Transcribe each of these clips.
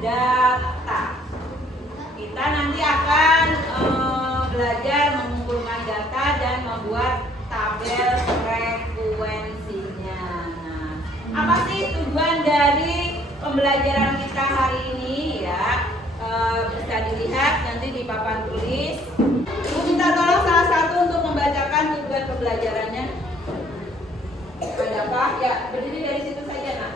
data. Kita nanti akan belajar mengumpulkan data dan membuat tabel frekuensinya. Nah, apa sih tujuan dari pembelajaran kita hari ini ya? Bisa dilihat nanti di papan tulis. Ibu minta tolong salah satu untuk membacakan tujuan pembelajarannya. Ada apa? Ya, berdiri dari situ saja, Nak.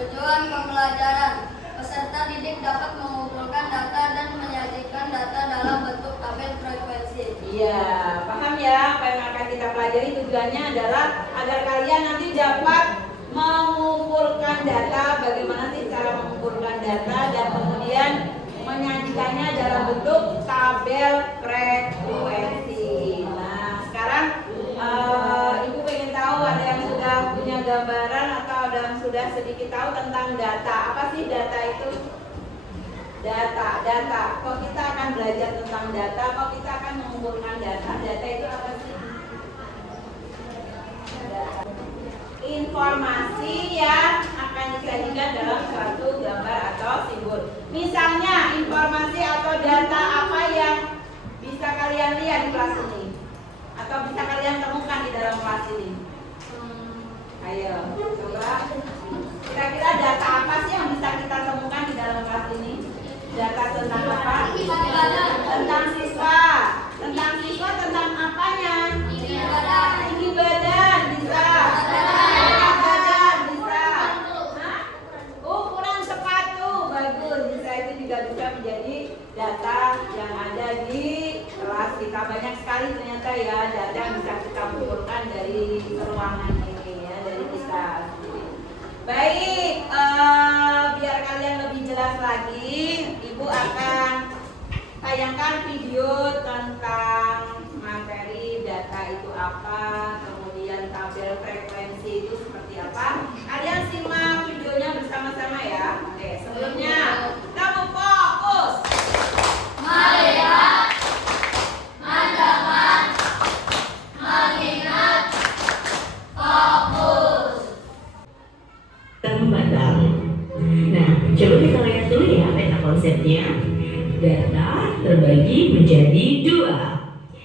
Tujuan pembelajaran, peserta didik dapat mengumpulkan data dan menyajikan data dalam bentuk tabel frekuensi. Iya, paham ya apa yang akan kita pelajari. Tujuannya adalah agar kalian nanti dapat mengumpulkan data, bagaimana sih cara mengumpulkan data dan kemudian menyajikannya dalam bentuk tabel frekuensi. Nah, sekarang Ibu pengen tahu ada yang sudah punya gambaran atau ada yang sudah sedikit tahu tentang data. Apa sih data itu? Data. Kok kita akan belajar tentang data? Kok kita akan mengumpulkan data? Data itu apa sih? Informasi yang akan disajikan dalam suatu gambar atau simbol. Misalnya informasi atau data apa yang bisa kalian lihat di kelas ini? Atau bisa kalian temukan di dalam kelas ini? Ayo, coba. Kira-kira data apa sih yang bisa kita temukan di dalam kelas ini? Data tentang apa? Tentang siswa. Tentang siswa tentang apanya? Tinggi badan bisa. Berat badan bisa. Hah? Ukuran sepatu bagus. Bisa, itu juga bisa menjadi data yang ada di kelas kita. Banyak sekali ternyata ya data yang bisa kita kumpulkan dari ruangan ini ya, dari kita. Baik, biar kalian lebih jelas lagi, Ibu akan tayangkan video tentang materi data itu apa, kemudian tabel frekuensi itu seperti apa. Kalian simak videonya bersama-sama ya. Oke, sebelumnya kamu fokus. Melihat, mendengar, mengingat, fokus. Tembalang. Nah, coba kita lihat dulu ya peta konsepnya. Data terbagi menjadi dua,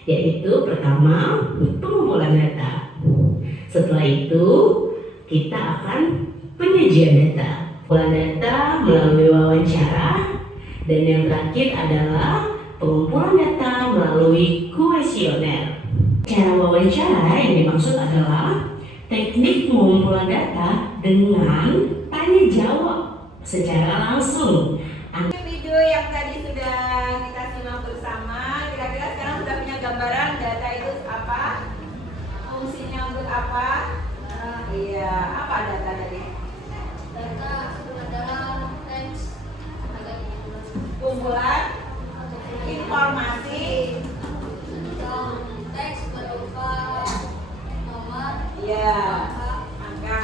yaitu pertama pengumpulan data. Setelah itu kita akan penyajian data. Pengumpulan data melalui wawancara, dan yang terakhir adalah pengumpulan data melalui kuesioner. Cara wawancara yang dimaksud adalah teknik pengumpulan data dengan tanya jawab secara langsung. Video yang tadi sudah kita simak bersama, kira-kira sekarang sudah punya gambaran data itu apa? Fungsinya untuk apa? Iya, apa data tadi? Data adalah teks Kumpulan informasi. teks berupa nomor, Iya, angka.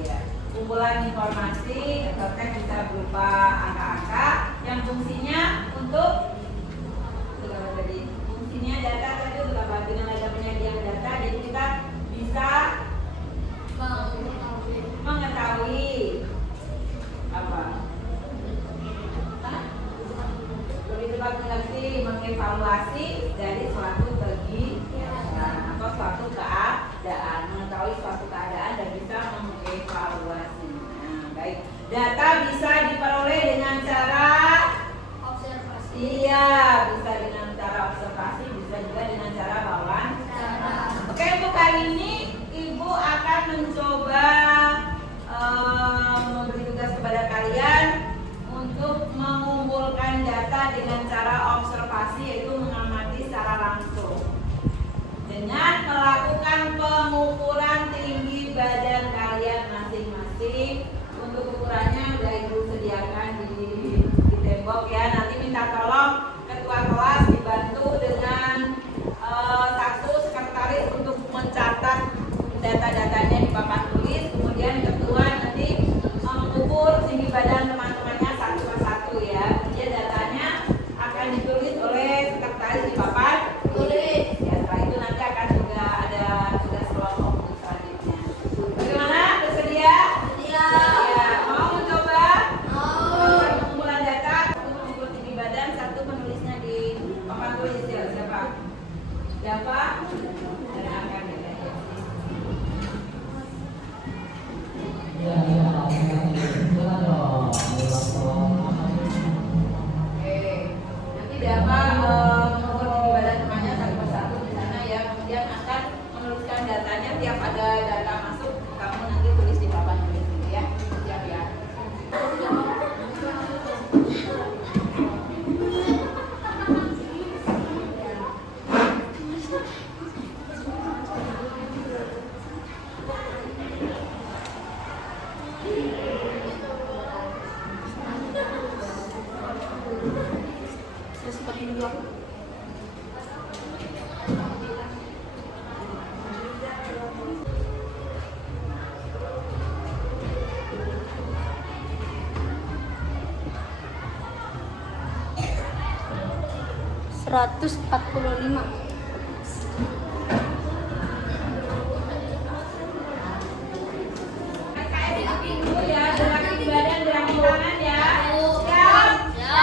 Iya. Kumpulan informasi atau teks bisa berupa angka-angka yang fungsinya untuk tadi. Fungsinya data tadi untuk apa? Dengan ada penyajian data, jadi kita bisa mengetahui apa? Hah? Lebih tepat lagi mengevaluasi dari suatu kegiatan atau suatu keadaan, mengetahui suatu keadaan dan bisa mengevaluasi. Nah, baik. Data bisa diperoleh dengan cara observasi. iya, bisa dengan cara observasi, bisa juga dengan cara wawancara. Oke, untuk hari ini Ibu akan mencoba memberi tugas kepada kalian untuk mengumpulkan data dengan cara observasi, yaitu mengamati secara langsung dengan melakukan pengukuran tinggi badan kalian masing-masing. Untuk ukurannya udah Ibu sediakan di tembok ya. Nanti minta tolong ketua kelas dibantu dengan satu sekretaris untuk mencatat data-datanya di papan tulis. Kemudian ketua nanti mengukur tinggi badan teman-temannya satu persatu ya. Kemudian datanya akan ditulis oleh sekretaris di papan tulis. Ya, setelah itu nanti akan juga ada tugas kelompok untuk selanjutnya. Bagaimana? Bersedia? Sedia. Ya, mau mencoba? Mau. kemudian akan menuliskan datanya. Tiap ada data masuk, kamu nanti tulis di papan tulis gitu ya. Siap ya. 145. KKN dulu ya, gerakin badan, gerakin tangan ya. Siap? Ya.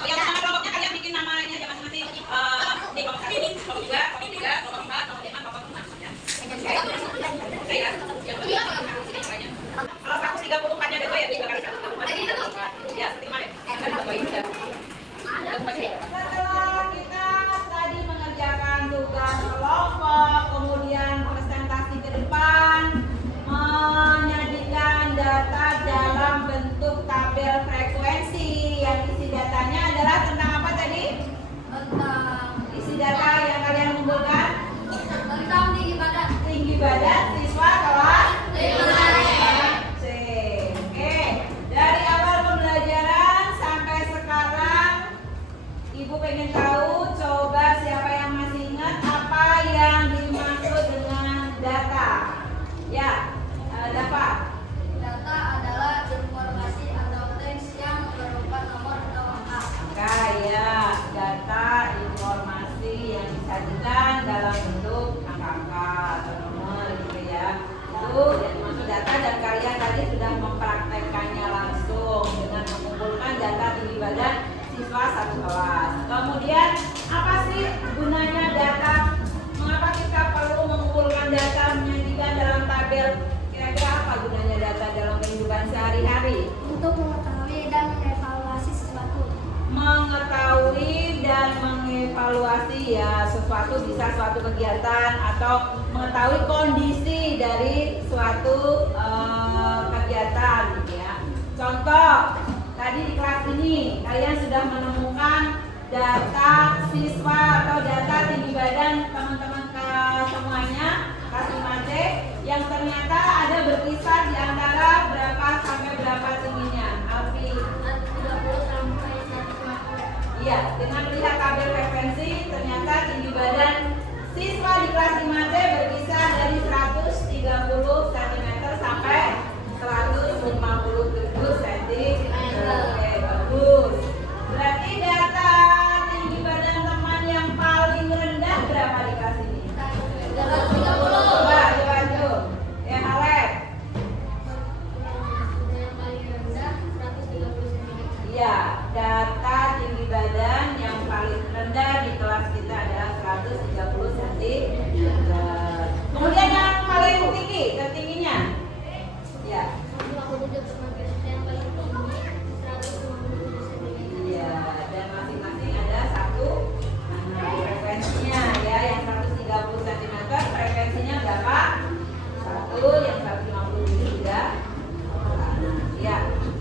Yang sama kelompoknya kalian bikin namanya aja masing-masing. Di kelompok 1 ini, kelompok 2, kelompok 3, kelompok 4, kelompok 5, kelompok 6 ya. Kalau 134-nya ada 2 ya, 3 kali 1. Ya, seperti kemarin. Setelah kita tadi mengerjakan tugas kelompok, kemudian presentasi ke depan, menyajikan data dalam bentuk tabel frekuensi. Yang isi datanya adalah tentang apa tadi? Isi data yang kalian kumpulkan Tentang tinggi badan siswa kelas C. Oke, dari awal pembelajaran sampai sekarang, Ibu pengen tahu, coba siapa yang masih ingat apa yang dimaksud dengan data? Ya, Dava. Data adalah informasi atau teks yang berupa nomor atau angka. Kaya data informasi yang disajikan dalam bentuk angka-angka atau nomor gitu ya. Itu yang dimaksud data, dan kalian tadi sudah mempraktekkannya langsung dengan mengumpulkan data tinggi badan siswa satu kelas. Kemudian apa sih gunanya data? Mengapa kita perlu mengumpulkan data, menyajikan dalam tabel? Kira-kira apa gunanya data dalam kehidupan sehari-hari? Untuk mengetahui dan mengevaluasi sesuatu. Mengetahui dan mengevaluasi ya sesuatu, bisa suatu kegiatan atau mengetahui kondisi dari suatu kegiatan gitu ya. Contoh, tadi di kelas ini kalian sudah menemukan data siswa atau data tinggi badan teman-teman semuanya kelas 5C yang ternyata ada berkisar di antara berapa sampai berapa tingginya. Alfi. 30 sampai 150. Iya, dengan melihat tabel frekuensi ternyata tinggi badan siswa di kelas 5C berkisar dari 130 cm sampai 157 cm. Oke, bagus. Berarti data tinggi badan teman yang paling rendah berapa di kelas ini? 130. Coba tuh. Ya, Alek. Yang paling rendah 130 cm. Iya, data tinggi badan yang paling rendah di kelas kita adalah 130 cm. Kemudian yang paling tinggi, tertingginya? Ya. 157 yang paling tinggi 157 cm. Iya, dan masing-masing ada satu frekuensinya ya. Yang 130 cm frekuensinya berapa? 1, yang 150 juga. Ya.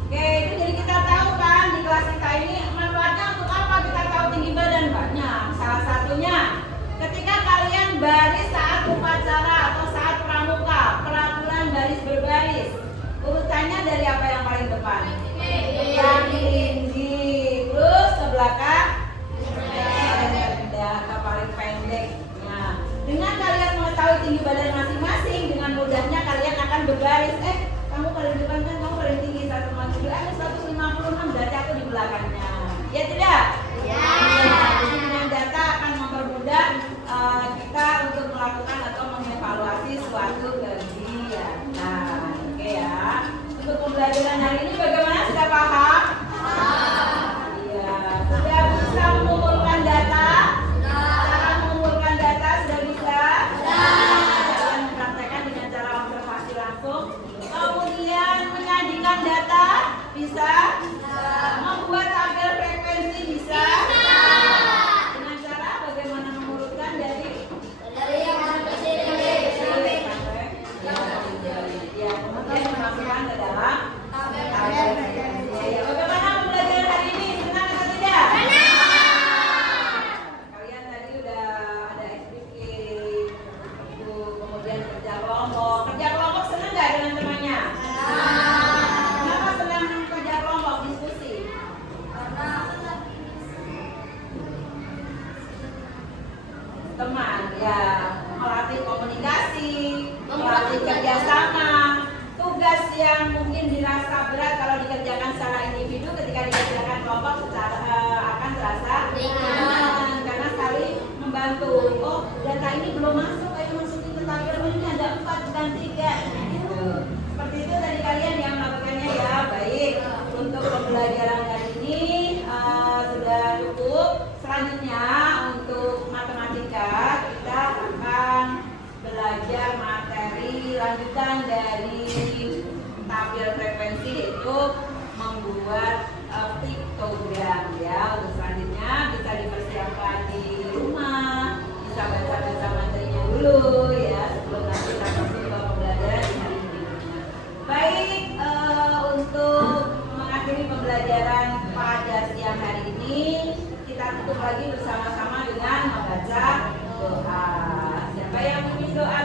Oke, itu jadi kita tahu kan di kelas kita ini manfaatnya untuk apa kita tahu tinggi badan? Banyak. Salah satunya ketika kalian baris saat upacara atau saat pramuka, peraturan baris berbaris, urutannya dari apa yang paling depan? Yang tinggi, terus ke belakang paling rendah atau paling pendek. Nah, dengan kalian mengetahui tinggi badan masing-masing, dengan mudahnya kalian akan berbaris. Kamu paling depan kan, kamu paling tinggi 156, berarti aku di belakangnya. Ya tidak? Ya. Jadi dengan data akan mempermudah kita untuk melakukan atau mengevaluasi suatu kegiatan. Oke ya. Untuk pembelajaran hari ini bagaimana, sudah paham? Iya. Sudah bisa mengumpulkan data? Cara mengumpulkan data sudah bisa? Kalian mempraktekkan dengan cara observasi langsung. Kemudian menyajikan data bisa? Membuat tabel frekuensi bisa? Dengan cara bagaimana mengurutkan dari yang kecil ya, kemudian dimasukkan ke dalam tabel tabel frekuensi. Ya, bagaimana pembelajaran hari ini? Senang atau tidak? Kalian tadi udah ada SPK, kemudian kerja kelompok. Kerja kelompok senang nggak dengan temannya? Kenapa senang kerja kelompok, diskusi? Teman, ya, melatih komunikasi, melatih kerjasama. Tugas yang mungkin dirasa berat kalau dikerjakan secara individu, ketika dikerjakan kelompok akan terasa ringan karena saling membantu. Oh, data ini belum masuk, ayo masukin ke tabel. Oh, ini ada 4 bukan 3. Gitu. Seperti itu tadi kalian yang melakukannya ya. Baik, untuk pembelajaran hari ini sudah cukup. Selanjutnya untuk matematika kita akan belajar materi lanjutan dari tabel frekuensi, yaitu membuat piktogram ya. Untuk selanjutnya bisa dipersiapkan di rumah, bisa baca-baca materinya dulu ya sebelum nanti kita masuk ke pembelajaran di hari berikutnya. Baik, untuk mengakhiri pembelajaran pada siang hari ini kita tutup lagi bersama-sama dengan membaca doa. Siapa yang memimpin doa?